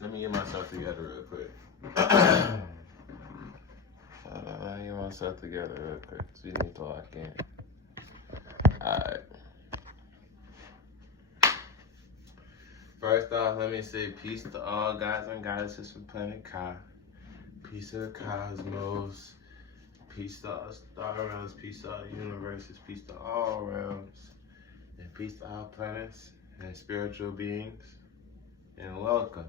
Let me get myself together real quick. Let me get myself together real quick. So you need to lock in. Alright. First off, let me say peace to all guys and goddesses from planet Kai. Peace to the cosmos. Peace to all star realms. Peace to all universes. Peace to all realms. And peace to all planets and spiritual beings. And welcome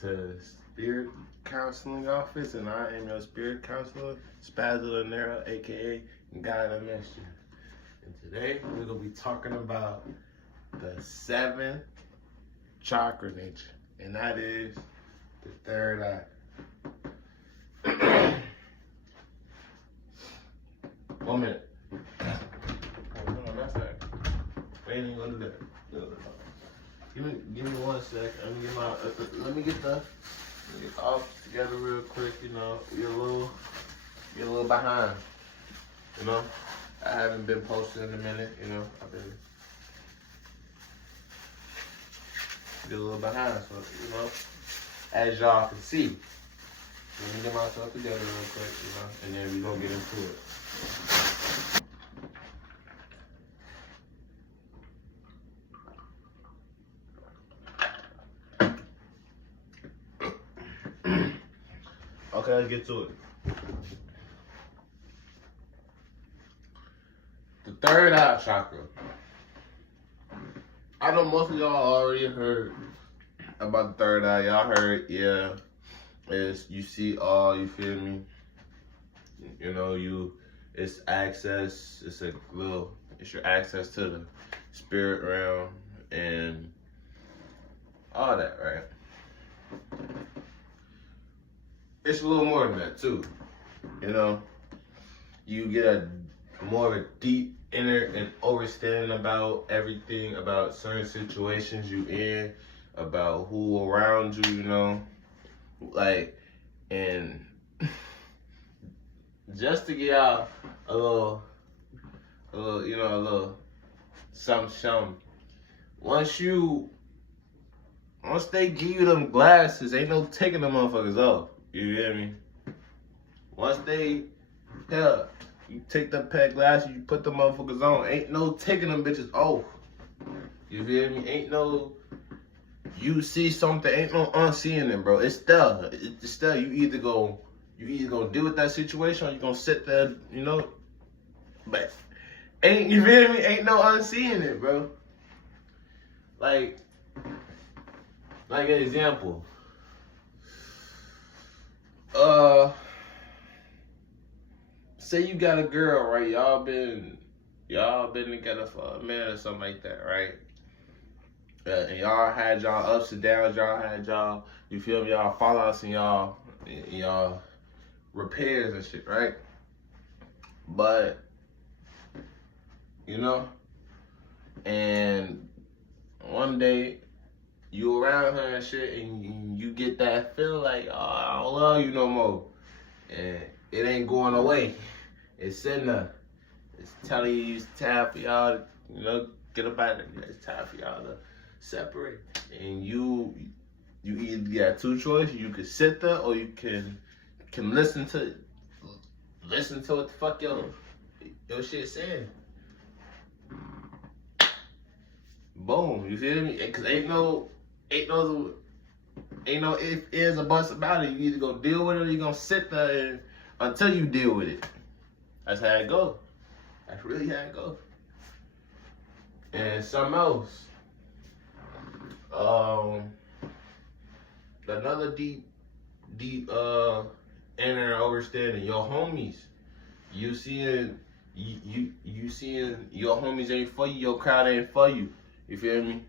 to Spirit Counseling Office. And I am your spirit counselor, Spazzle Nero, aka God I Miss You. And today we're going to be talking about the 7th chakra nature, and that is the third eye. One minute. Oh, no, that's that. We ain't even gonna do that. No. Give me 1 sec. Let me get the office together real quick. You know, we're a little behind. You know, I haven't been posting in a minute. You know, I've been a little behind, so you know, as y'all can see, let me get myself together real quick, you know, and then we gonna get into it. Okay, let's get to it. The third eye chakra. I know most of y'all already heard about the third eye. Y'all heard, yeah, you see all, you feel me? You know, it's access, it's your access to the spirit realm and all that, right? It's a little more than that too, you know? You get a more of a deep inner and understanding about everything, about certain situations you in, about who around you, you know, like, and just to get out a little, you know, a little something. Once they give you them glasses, ain't no taking them motherfuckers off. You hear me? Once they, you take the pet glasses, you put the motherfuckers on. Ain't no taking them bitches off. You feel me? Ain't no, you see something, ain't no unseeing them, bro. It's there. It's there. You either gonna deal with that situation or you gonna sit there, you know. But you feel me? Ain't no unseeing it, bro. Like an example. Say you got a girl, right? Y'all been together for a minute or something like that, right? And y'all had y'all ups and downs, y'all had y'all, you feel me, y'all fallouts and y'all repairs and shit, right? But, you know, and one day you around her and shit and you get that feeling like, oh, I don't love you no more. And it ain't going away. It's sitting there. It's telling you it's time for y'all to, you know, get up out of it. It's time for y'all to separate. And you either got 2 choices. You can sit there or you can listen to what the fuck your shit saying. Boom, you feel me? Cause ain't no if is a bust about it. You either gonna deal with it or you gonna sit there until you deal with it. That's how it goes. That's really how it goes. And something else. Another deep inner understanding. Your homies. You seeing your homies ain't for you. Your crowd ain't for you. You feel me?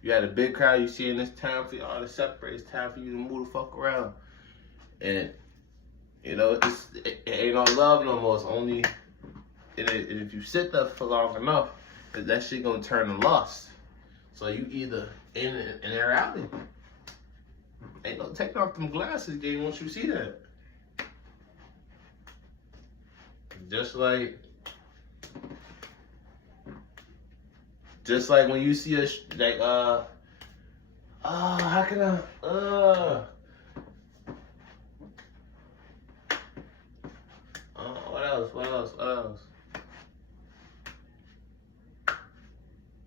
You had a big crowd. You seeing it's time for y'all to separate. It's time for you to move the fuck around. And you know, it ain't no love no more. It's only, and if you sit there for long enough, that shit gonna turn to lust. So you either in or out. Ain't no taking off them glasses, gang, once you see that. Just like when you see how can I? What else? What else? What else?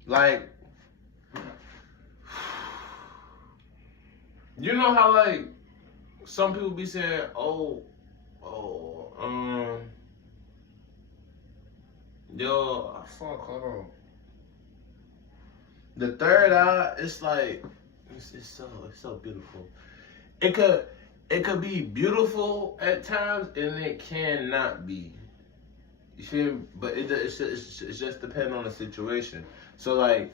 Like, you know how like some people be saying, yo, fuck, hold on. The third eye, it's like, it's so beautiful. It could be beautiful at times, and it cannot be. You feel me? But it's just depending on the situation. So like,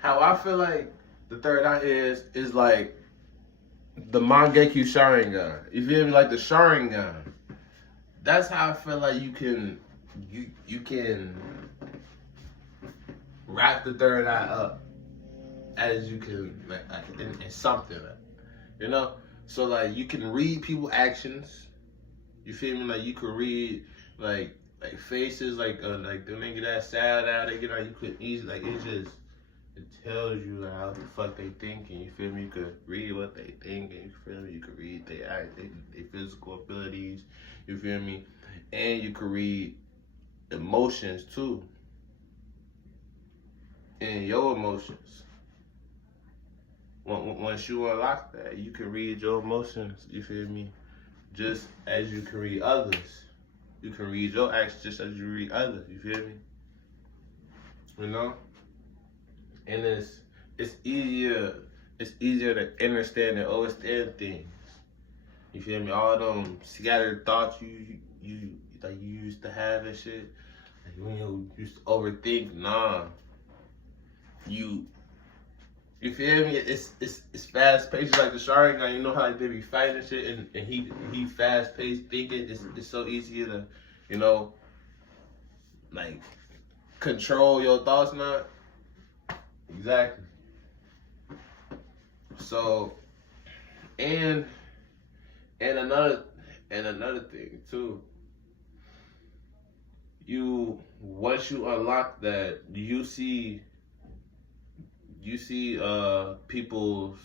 how I feel like the third eye is like the Mangekyo Sharingan. You feel me? Like the Sharingan. That's how I feel like you can wrap the third eye up as you can like in something, you know. So like you can read people's actions. You feel me? Like you could read like faces, like the nigga that sad out, they get out. You could easily it tells you like how the fuck they thinking. You feel me? You could read what they thinking. You feel me? You could read their physical abilities. You feel me? And you could read emotions too. And your emotions. Once you unlock that, you can read your emotions. You feel me? Just as you can read others. You can read your actions just as you read others. You feel me? You know? And it's easier to understand and understand things. You feel me? All them scattered thoughts you used to have and shit. Like when you used to overthink, nah. You feel me? It's fast paced like the Sharingan. You know how they be fighting and shit, and he fast paced thinking. It's so easier to, you know, like control your thoughts now. Exactly. So, and another thing too. Once you unlock that, you see people's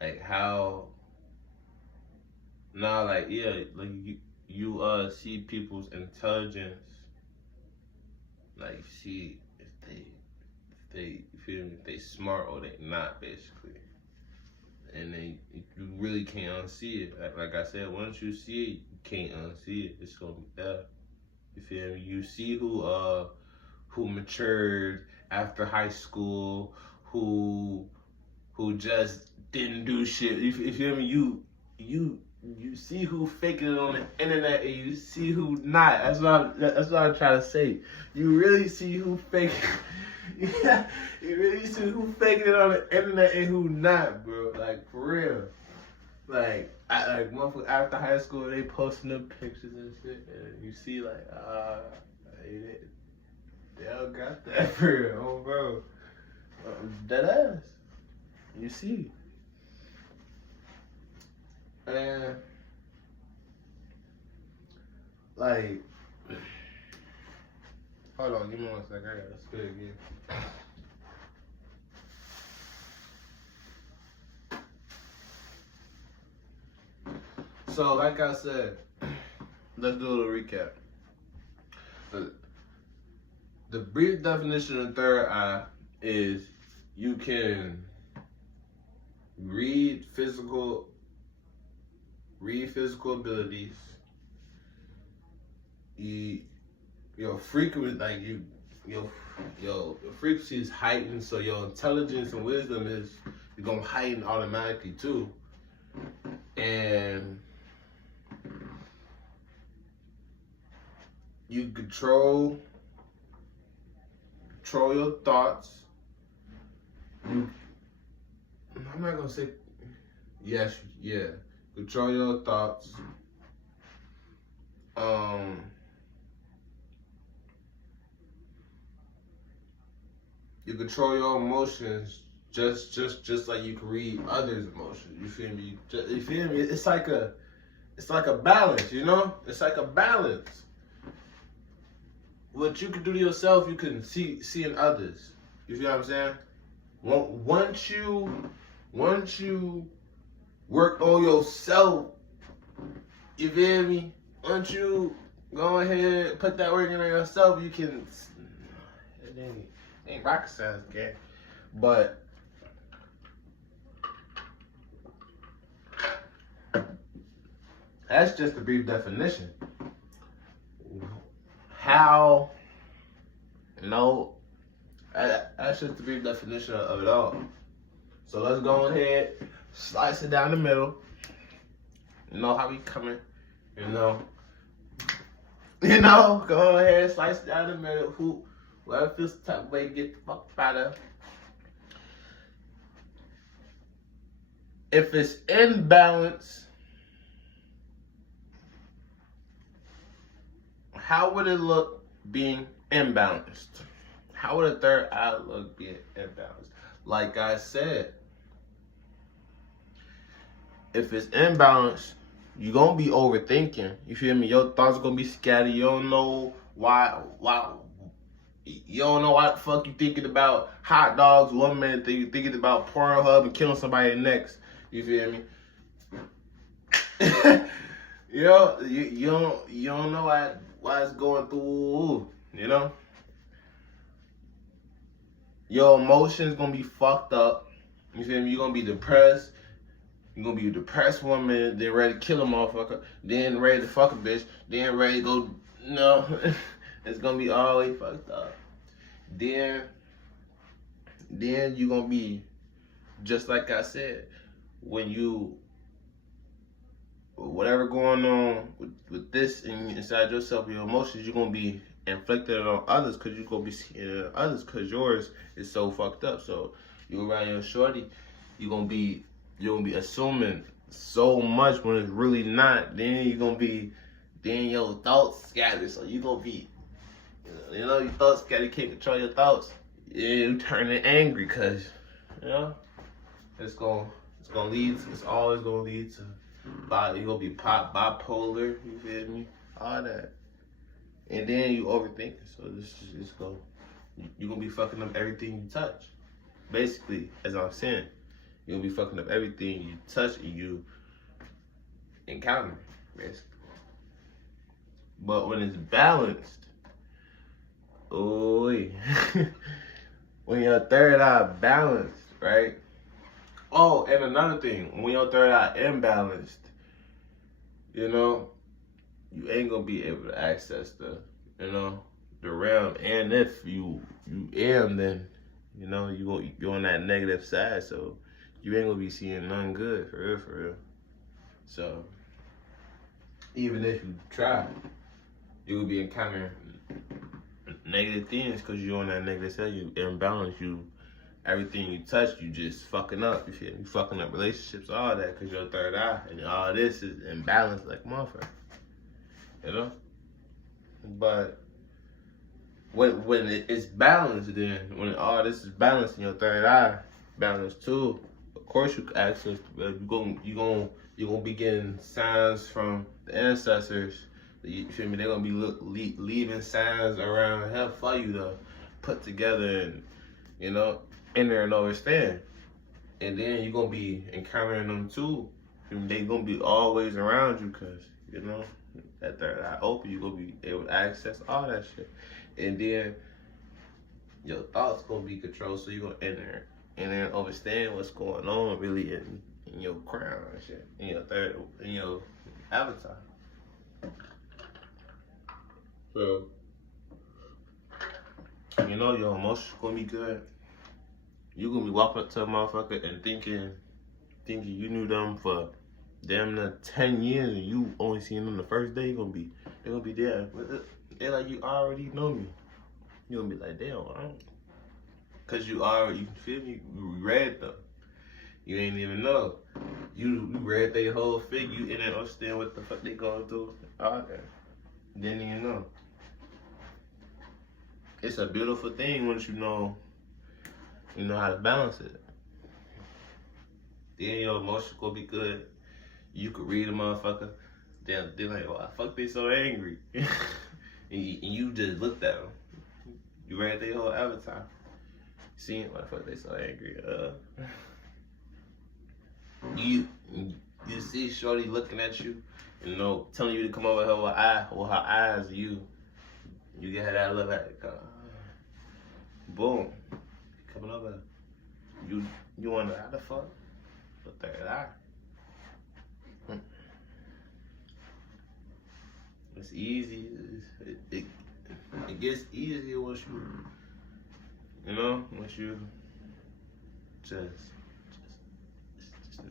like how now like you see people's intelligence, like see if they feel me, if they smart or they not, basically. And you really can't unsee it. Like I said, once you see it, you can't unsee it. It's gonna be there. You feel me? You see who matured after high school, who just didn't do shit. You feel me? You see who faking it on the internet, and you see who not. That's what I'm trying to say. You really see who faking. Yeah, you really see who faking it on the internet and who not, bro. Like for real. Like motherfuckers after high school, they posting them pictures and shit, and you see like they all got that for real, oh bro. Dead ass. You see. And like, hold on, give me 1 second. I gotta spit again. So, like I said, let's do a little recap. The brief definition of third eye is you can read physical abilities. Your frequency, like your frequency is heightened, so your intelligence and wisdom is gonna heighten automatically too. And you control your thoughts. I'm not gonna say yes, yeah. Control your thoughts. You control your emotions just like you can read others' emotions. You feel me? You feel me? It's like a balance, you know? It's like a balance. What you can do to yourself, you can see in others. You feel what I'm saying? once you work on yourself, you feel me? Once you go ahead and put that work in on yourself, you can. It ain't rocket science, okay? But that's just a brief definition. How, that's just the brief definition of it all. So let's go ahead, slice it down the middle. You know how we coming, go ahead, slice it down the middle. Whoever feels the type of way, get the fuck out of. If it's imbalanced, how would it look being imbalanced? How would a third eye look being imbalanced? Like I said, if it's imbalanced, you're going to be overthinking. You feel me? Your thoughts are going to be scattered. You don't know why. You don't know why the fuck you thinking about hot dogs 1 minute, then you thinking about Pornhub and killing somebody next. You feel me? you don't know why it's going through, Your emotions gonna be fucked up. You feel me? You're gonna be depressed. You're gonna be a depressed woman, then ready to kill a motherfucker, then ready to fuck a bitch, then ready to go, it's gonna be all the way fucked up. Then you're gonna be, just like I said, when you, whatever going on with this inside yourself, your emotions, you're gonna be inflicted on others because you're gonna be seeing others because yours is so fucked up. So you around your shorty, you're gonna be assuming so much when it's really not. Then your thoughts scattered. So you gonna be, your thoughts scattered. You can't control your thoughts. You turning angry because, it's always gonna lead to. You're gonna be bipolar, you feel me? All that. And then you overthinking, so you're gonna be fucking up everything you touch. Basically, as I'm saying, you're gonna be fucking up everything you touch and you encounter, basically. But when it's balanced, when your third eye balanced, right? Oh, and another thing, when your third eye imbalanced, you ain't gonna be able to access the realm. And if you am, then you're on that negative side, so you ain't gonna be seeing nothing good for real. So even if you try, you will be encountering negative things because you're on that negative side. You imbalance. Everything you touch, you just fucking up. You feel me? You fucking up relationships, all that, because your third eye and all this is imbalanced like motherfucker. But when it's balanced, then when all this is balanced and your third eye balanced too, of course you can access. You gonna be getting signs from the ancestors. You feel me? They're gonna be leaving signs around here for you to put together and in there and understand. And then you're gonna be encountering them too. They're gonna be always around you because that third eye open, you're gonna be able to access all that shit. And then your thoughts gonna be controlled, so you're gonna enter and then understand what's going on really in your crown and shit, in your avatar. So your emotions gonna be good. You're gonna be walking up to a motherfucker and thinking you knew them for damn near 10 years and you only seen them the first day. They're gonna be there. They're like, you already know me. You're gonna be like, damn, cause you feel me? You read them. You ain't even know. You read their whole figure. You didn't understand what the fuck they going through. All that. Didn't even know. It's a beautiful thing once you know how to balance it. Then your emotions gonna be good. You could read a motherfucker. They're like, why the fuck they so angry? and you just looked at them. You read their whole avatar. See, why the fuck they so angry? You see Shorty looking at you, you know, telling you to come over her with her eyes. You get her that look like, boom, coming over. You wonder how the fuck? The third eye. It's easy. It gets easier once you know, once you just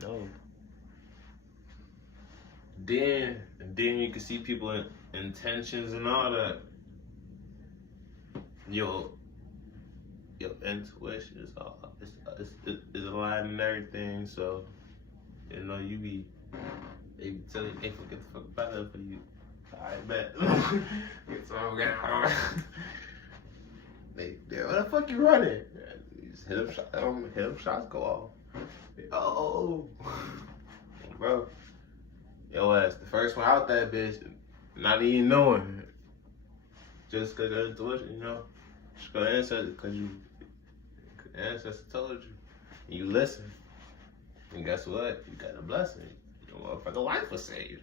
know. Then you can see people intentions and all that. Your intuition is all it's aligned and everything. So you know they be telling you, hey, forget the fuck about it for you. I bet. Get some down. Where the fuck you running? You just hit them shots go off. Oh, bro. Yo ass, the first one out that bitch, not even knowing. Just cause your intuition, you know. Just cause ancestors, cause the ancestors told you. And you listen. And guess what? You got a blessing. Your motherfucking life was saved.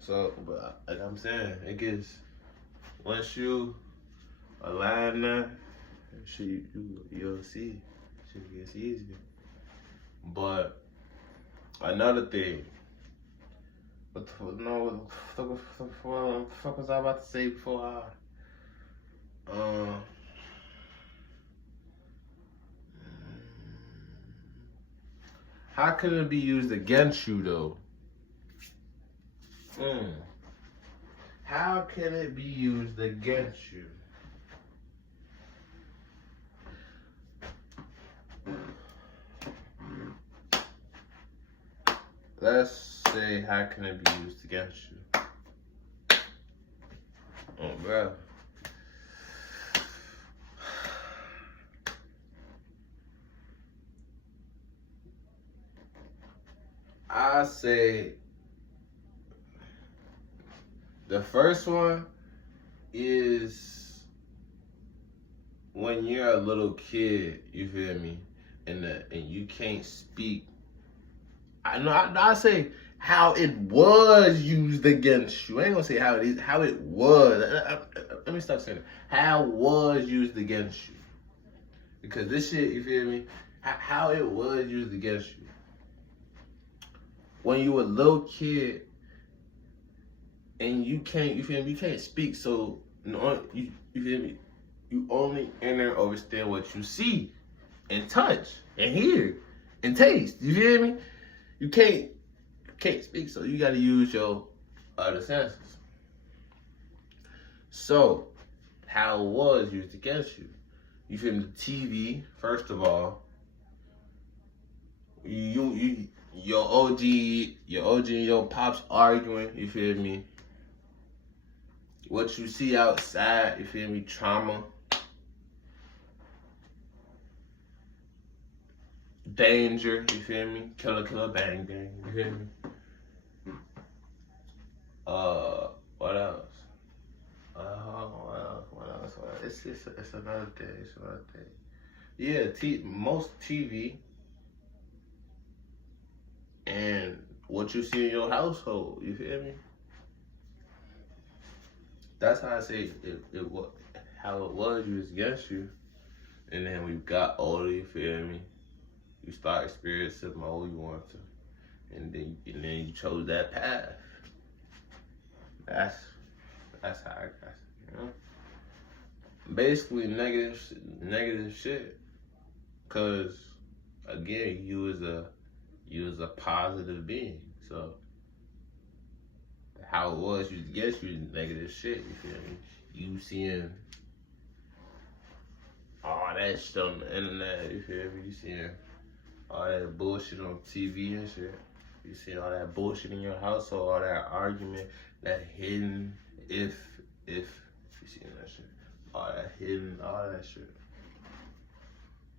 So, but like I'm saying, it gets, once you align that, you'll see. Shit gets easier. But another thing, what the fuck was I about to say before how can it be used against you though? How can it be used against you? Let's say, how can it be used against you? Oh, bro. I say the first one is when you're a little kid, you feel me, and you can't speak. I say how it was used against you. I ain't gonna say how it is, how it was. Let me stop saying it. How it was used against you. Because this shit, you feel me, how it was used against you. When you were a little kid and you can't, you feel me, you can't speak, so you feel me, you only enter understand what you see and touch and hear and taste. You feel me? You can't speak, so you gotta use your other senses. So, how it was used against you. You feel me? The TV, first of all, your OG and your pops arguing, you feel me? What you see outside, you feel me? Trauma. Danger, you feel me? Killer, bang, bang, you feel me? What else? What else? It's another thing. Yeah, most TV and what you see in your household, you feel me? That's how I say how it was used against you. And then we got older, you feel me? You start experiencing more you want to. And then you chose that path. That's how I got it, you know? Basically negative shit. Cause again, you was a positive being. So how it was used against you is negative shit, you feel me? You seeing all that shit on the internet, you feel me? You seeing all that bullshit on TV and shit. You see all that bullshit in your household, all that argument, that hidden if you see that shit. All that hidden, all that shit.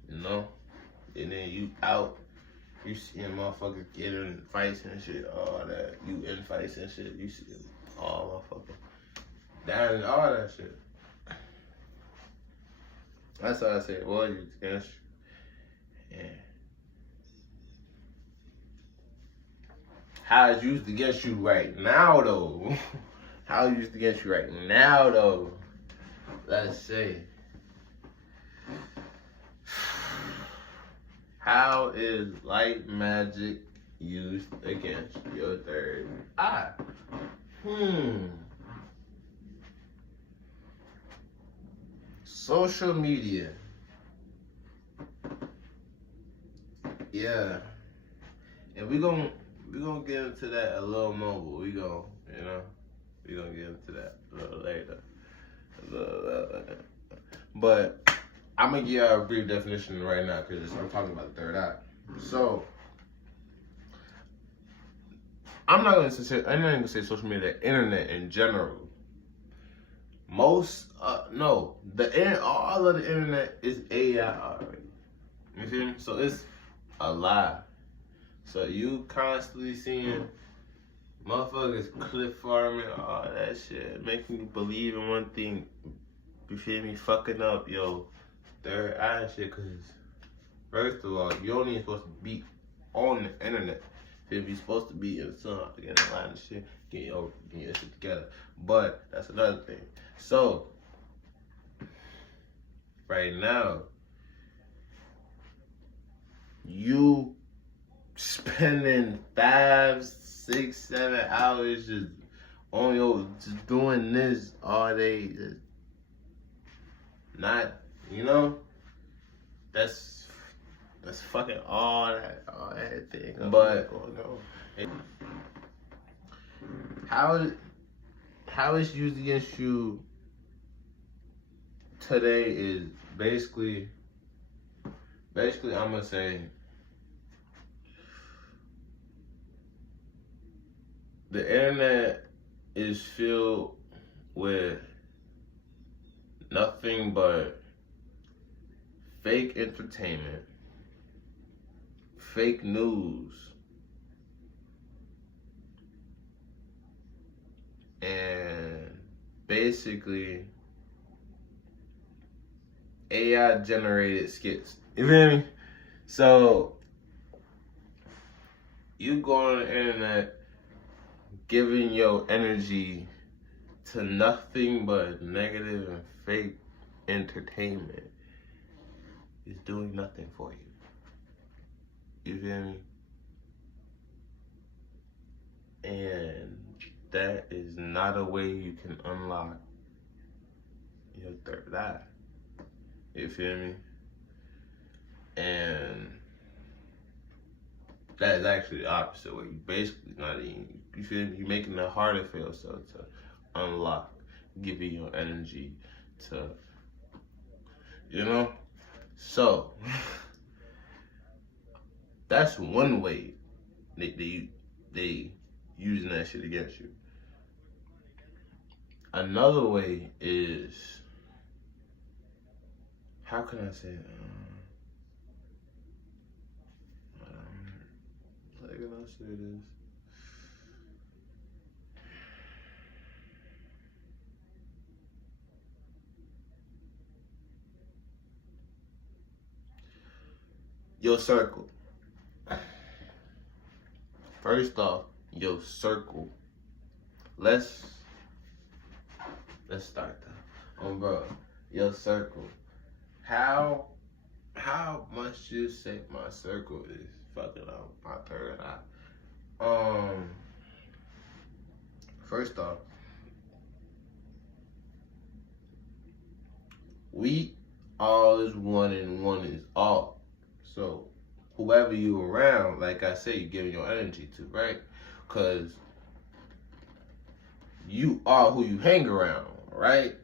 You know? And then you out, you seeing motherfuckers get in fights and shit, all that. You in fights and shit, you see all motherfuckers. That and all that shit. That's why I said, well, used against you. Yeah. How it's used against you right now, though. How it's used against you right now, though. Let's say. How is light magic used against your third eye? Social media. Yeah. And we're gonna get into that a little more, but we're gonna get into that a little later. But I'm gonna give y'all a brief definition right now because I'm talking about the third eye. So I'm not gonna say social media, the internet in general. All of the internet is AI already. You feel me? So it's a lie. So you constantly seeing motherfuckers clip farming, all that shit, making you believe in one thing. You feel me? Fucking up your third eye shit, cause first of all, you only supposed to be on the internet. If you're supposed to be in some getting a line of shit, getting your shit together. But that's another thing. So right now, you spending 5, 6, 7 hours just on just doing this all day. Just not, that's fucking all that thing. But how it's used against you today is basically I'm gonna say the internet is filled with nothing but fake entertainment, fake news, and basically AI generated skits. You feel me? So you go on the internet giving your energy to nothing but negative and fake entertainment is doing nothing for you. You feel me? And that is not a way you can unlock your third eye. You feel me? And that is actually the opposite way. You basically not even, you feel me? You're making it harder for yourself to unlock, giving your energy to, So that's one way they using that shit against you. Another way is, how can I say it? How can I say this? Your circle. First off, your circle. Let's start that. Bro, your circle. How much you say my circle is fucking up my third eye? First off, we all is one and one is all. So whoever you around, like I say, you're giving your energy to, right? Because you are who you hang around, right?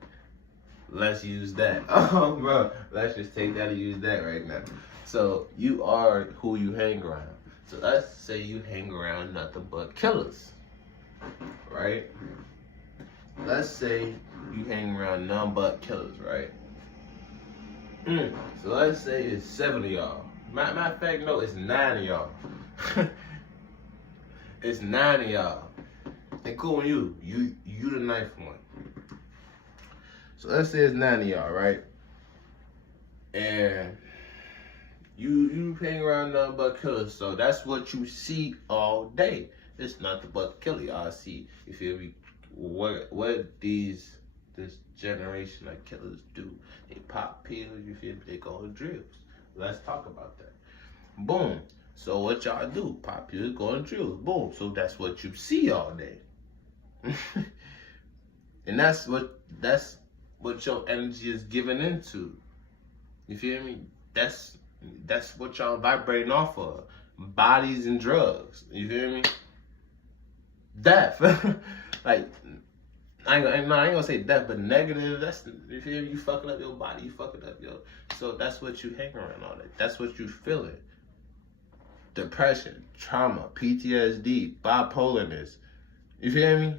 Let's use that. Bro, let's just take that and use that right now. So you are who you hang around. So let's say you hang around nothing but killers, right? Let's say you hang around none but killers, right? So let's say it's 7 of y'all. Matter of fact, no, it's 9 of y'all. It's 9 of y'all. Including you the 9th one. So let's say it's 9 of y'all, right? And you hang around nothing but killers, so that's what you see all day. It's nothing but killer. Y'all see, you feel me? What this generation of killers do? They pop pills. You feel me? They go on drills. Let's talk about that. Boom. So what y'all do? Pop pills, go on drills. Boom. So that's what you see all day. And that's what your energy is giving into. You feel me? That's what y'all vibrating off of. Bodies and drugs. You feel me? Death. Like, I ain't gonna say death, but negative. That's, you feel me? You fucking up your body. You fucking up your. So that's what you hang around all day. That's what you feeling. Depression, trauma, PTSD, bipolarness. You feel me?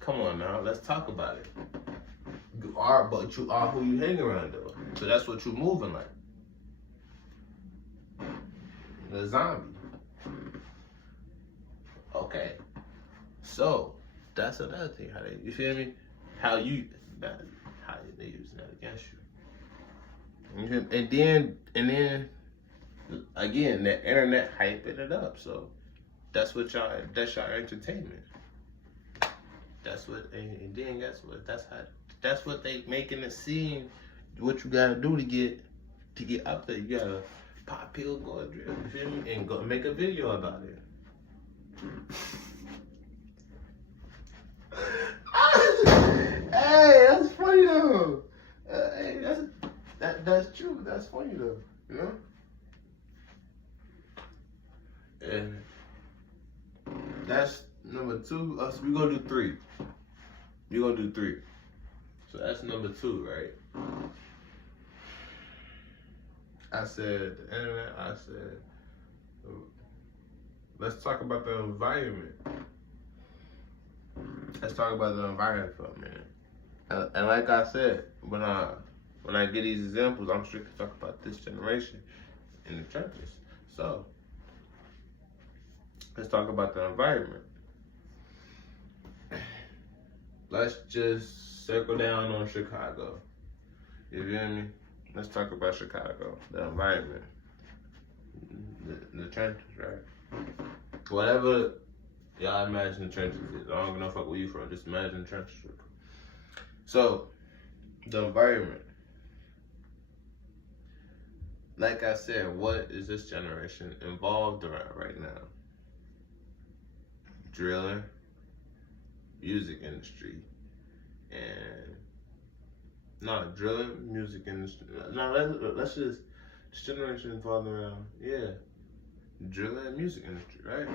Come on now, let's talk about it. You are, but you are who you hang around though. So that's what you're moving like. The zombie. Okay. So that's another thing. How they, you feel me? How they using that against you. You feel me? And then again, the internet hyping it up. So that's your entertainment. That's what, and then guess what? That's what they making it seem. What you gotta do to get up there, you gotta pop pill, go and drill, you feel me? And go make a video about it. Hey, that's funny though. Hey, that's true. That's funny though. You know. And that's number 2. We gonna do 3. We gonna do 3. So that's number 2, right? I said the internet. I said, let's talk about the environment. Let's talk about the environment for a minute. And like I said, when I get these examples, I'm strictly talking about this generation in the trenches. So let's talk about the environment. Let's just circle down on Chicago. You feel me? Let's talk about Chicago, the environment, the trenches, right? Whatever y'all imagine the trenches is. I don't give no fuck where you from. Just imagine the trenches. So, the environment. Like I said, what is this generation involved around right now? Drilling, music industry, and drilling, music industry. Let's just this generation involved around, drilling, music industry, right?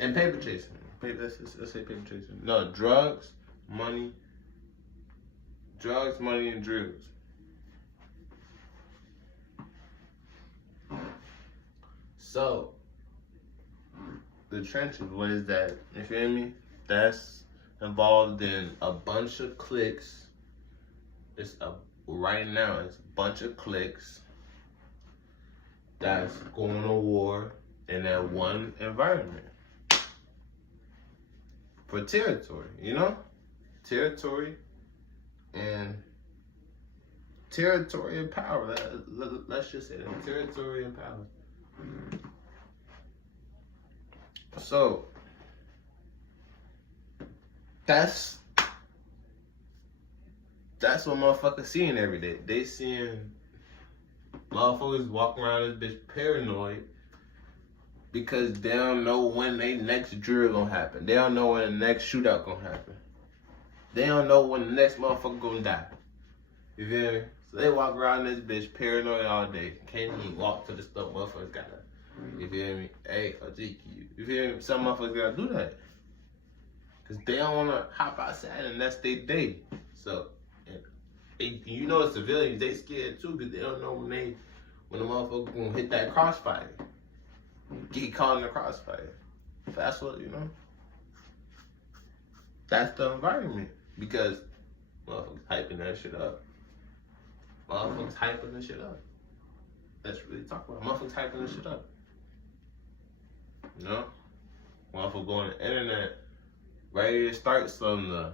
And paper chasing. Let's say paper chasing. No, drugs, money, and drills. So, the trenches, what is that? You feel me? That's involved in a bunch of cliques. Right now, it's a bunch of cliques that's going to war in that one environment. For territory, you know? Territory and power. Let's just say that. Territory and power. So, that's what motherfuckers seeing every day. They seeing motherfuckers walking around this bitch paranoid because they don't know when they next drill gonna happen. They don't know when the next shootout gonna happen. They don't know when the next motherfucker gonna die. You feel me? So they walk around this bitch paranoid all day. Can't even walk to the stuff motherfuckers gotta. You feel me? Hey, I'll take you. You feel me? Some motherfuckers gotta do that. Cause they don't wanna hop outside and that's their day. So, you know, civilians, they scared too because they don't know when the motherfucker gonna hit that crossfire. Get caught in the crossfire. That's what, you know. That's the environment. Because motherfuckers hyping that shit up. Motherfuckers hyping this shit up. That's really talking about. Motherfuckers hyping this shit up. You know? Motherfuckers go on the internet, ready to start something to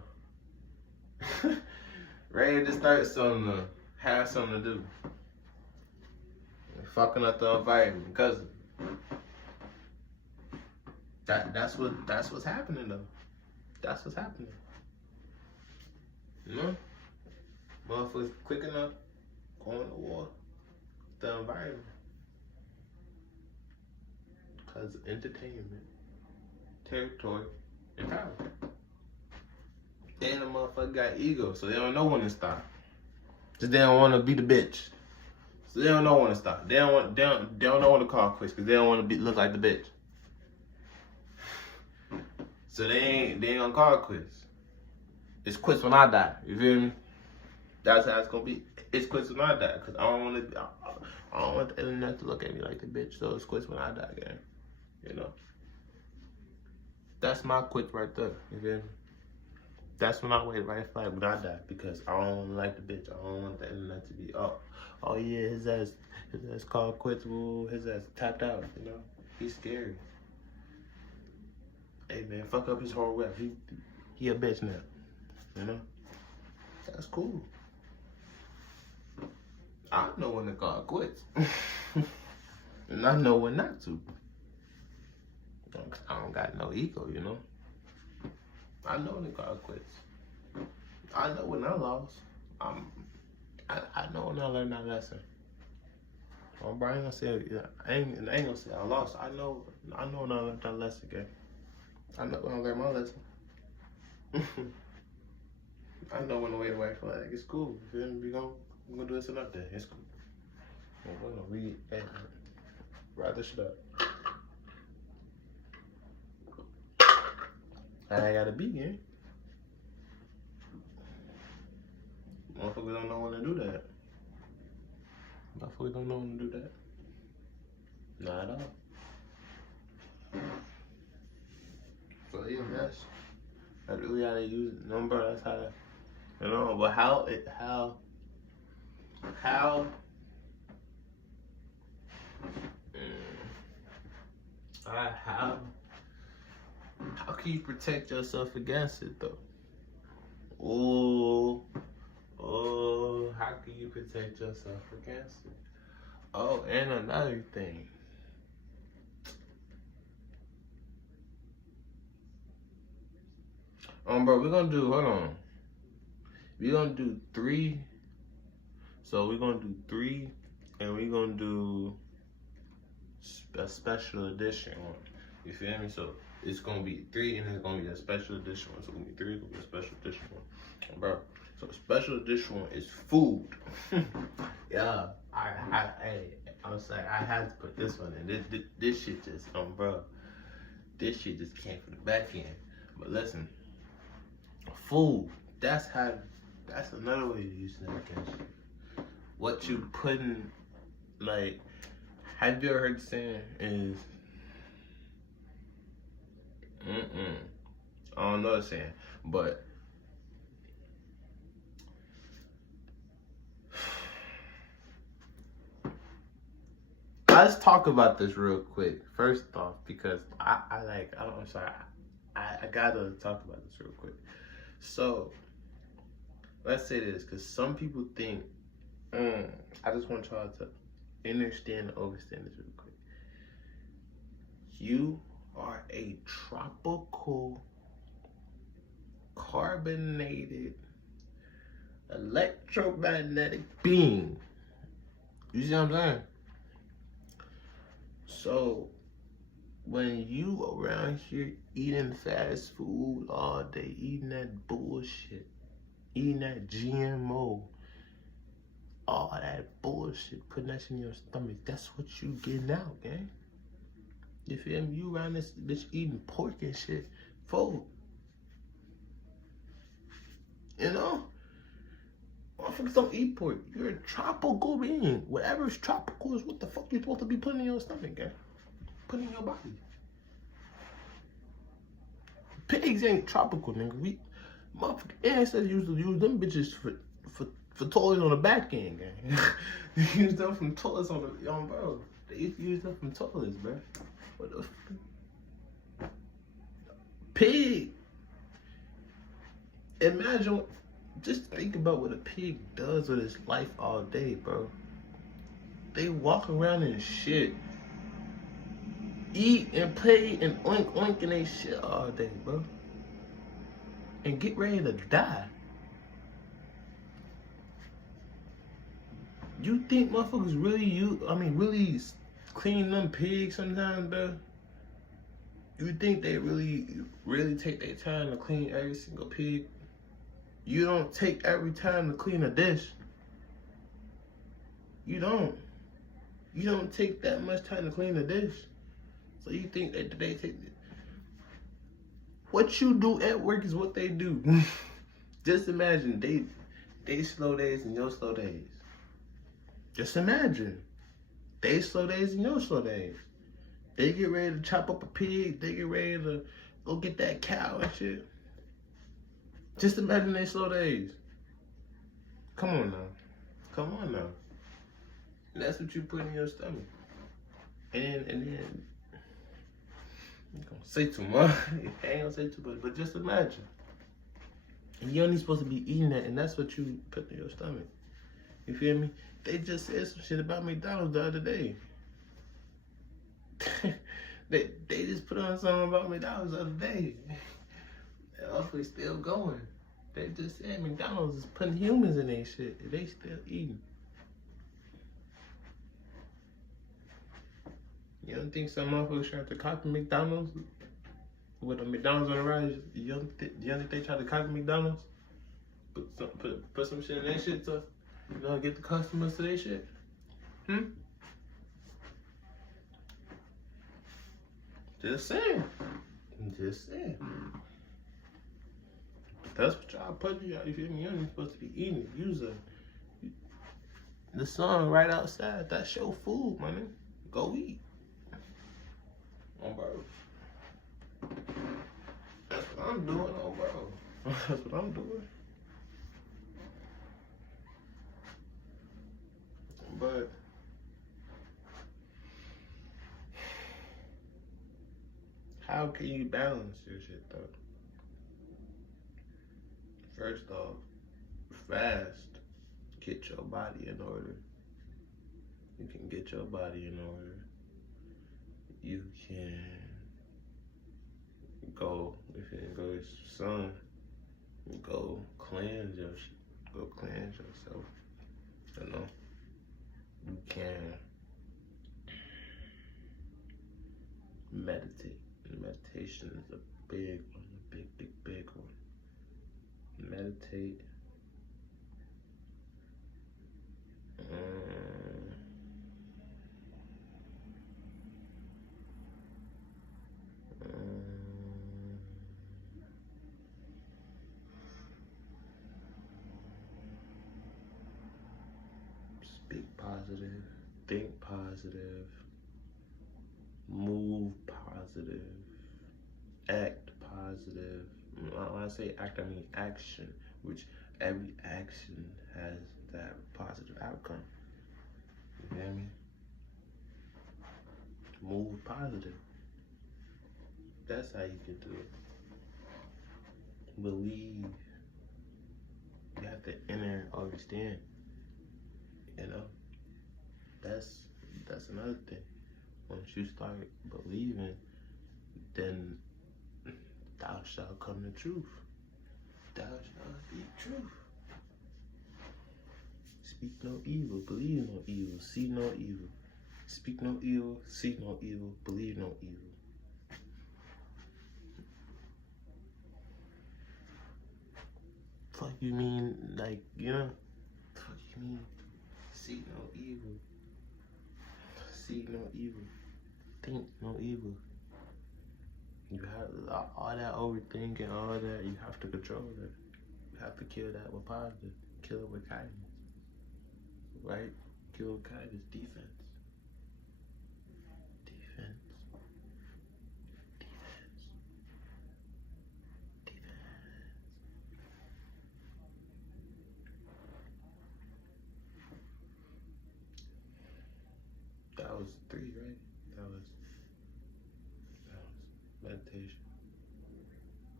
has something to do. And fucking up the environment because that's what's happening though. That's what's happening. You know? Motherfuckers quick enough going to war. The environment. Because entertainment, territory, and power. And the motherfucker got ego, so they don't know when to stop. Cause they don't want to be the bitch. So they don't know when to stop. They don't know when to call quits because they don't want to look like the bitch. So they ain't gonna call quits. It's quits when I die. You feel me? That's how it's gonna be. It's quits when I die because I don't want the internet to look at me like the bitch. So it's quits when I die, gang. You know. That's my quit right there. You feel me? That's when I wait right flag when I die because I don't want to like the bitch. I don't want the internet to be oh yeah, his ass called quits. Woo, his ass tapped out. You know, he's scary. Hey man, fuck up his whole rep. He a bitch now. You know, that's cool. I know when to call quits, and I know when not to. I don't got no ego, you know. I know when to call quits. I know when I lost. I know when I learned that lesson. Well, bro, I ain't gonna say I ain't gonna say I lost. I know when I learned that lesson, okay? I know when I learned my lesson. I know when to wait away for that. It's cool. We're gonna do this another day. It's cool. We're gonna read and write this shit up. I gotta be here. Motherfuckers don't know when to do that. Motherfuckers don't know when to do that. Not at all. So yeah, that's really how they use the number. That's how, you know. But how can you protect yourself against it though? Oh, how can you protect yourself against it? Oh, and another thing. Bro, we're gonna do, hold on. We're gonna do 3. So we're gonna do 3, and we're gonna do a special edition one. You feel me? So it's gonna be 3, and it's gonna be a special edition one. So it's gonna be 3, it's gonna be a special edition one. Bro, so the special edition one is food. Yeah, I'm saying I had to put this one in. This shit just, bro, this shit just came from the back end. But listen, food, that's another way to use that against you. What you putting, like, have you ever heard the saying is, I don't know the saying, but let's talk about this real quick. First off, because I gotta talk about this real quick. So let's say this, because some people think, I just want y'all to understand and overstand this real quick. You are a tropical, carbonated, electromagnetic being. You see what I'm saying? So when you around here eating fast food all day, eating that bullshit, eating that GMO, all that bullshit, putting that shit in your stomach, that's what you getting out, gang. You feel me? You around this bitch eating pork and shit, food. You know? Motherfuckers don't eat pork. You're a tropical being. Whatever is tropical is what the fuck you're supposed to be putting in your stomach, gang. Putting in your body. Pigs ain't tropical, nigga. We motherfucking ancestors used to use them bitches for toilets on the back end, gang. They used them from toilets on the bro. They used to use them from toilets, bro. What the pig? Imagine Just think about what a pig does with its life all day, bro. They walk around and shit. Eat and play and oink oink and they shit all day, bro. And get ready to die. You think motherfuckers really clean them pigs sometimes, bro? You think they really take their time to clean every single pig? You don't take every time to clean a dish. You don't. You don't take that much time to clean a dish. So you think that they take it? What you do at work is what they do. Just imagine they slow days and your slow days. Just imagine. They slow days and your slow days. They get ready to chop up a pig. They get ready to go get that cow and shit. Just imagine they slow days. Come on now. Come on now. That's what you put in your stomach. And then I'm gonna say too much. I ain't gonna say too much, but just imagine. And you only supposed to be eating that, and that's what you put in your stomach. You feel me? They just said some shit about McDonald's the other day. they just put on something about McDonald's the other day. They're awfully still going. They just said McDonald's is putting humans in their shit, and they still eating. You don't think some motherfuckers tried to copy McDonald's with a McDonald's on the rise? You don't think they tried to copy McDonald's? Put some shit in their shit to get the customers to their shit? Just saying. Just saying. That's what y'all put you out. You feel me? You ain't supposed to be eating it. Use the sun right outside. That's your food, man. Go eat. Oh, bro. That's what I'm doing, oh, bro. That's what I'm doing. But how can you balance your shit, though? First off, fast. Get your body in order. You can get your body in order. You can go, if you can go to the sun, go cleanse yourself. You know, you can meditate. Meditation is a big one, big one. Meditate. Speak positive, think positive, move positive, act positive. When I say act, I mean action, which every action has that positive outcome. You hear me? Move positive. That's how you can do it. Believe. You have to inner understand. You know? That's another thing. Once you start believing, then thou shalt come to truth. Thou shalt speak truth. Speak no evil, believe no evil, see no evil. Speak no evil, see no evil, believe no evil. Fuck you mean, like, you know? Fuck you mean, see no evil. See no evil. Think no evil. You have all that overthinking, all that, you have to control that. You have to kill that with positive. Kill it with kindness. Right? Kill with kindness. Defense. That was 3, right? That was meditation.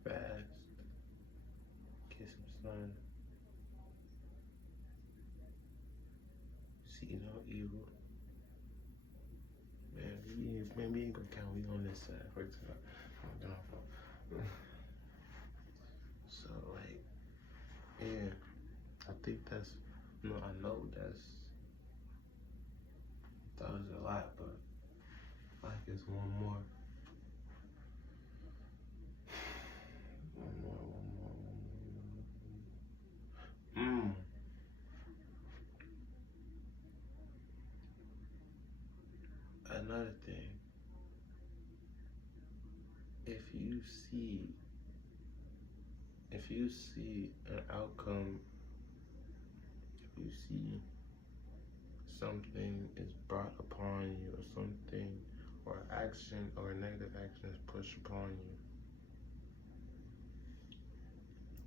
Fast. Get some sun. see no evil. Man, we ain't gonna count. We on this side. For example, so like, yeah, I think that's. No, I know that was a lot, but like it's one more. Another thing, if you see an outcome, if you see something is brought upon you, or something, or action, or negative action is pushed upon you,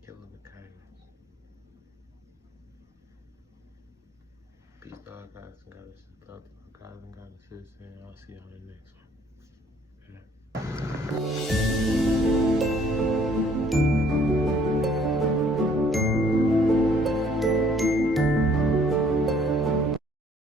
kill it with kindness. Peace, dog, guys, and goddesses. Love, dog, guys, and goddesses. And I'll see you on the next one.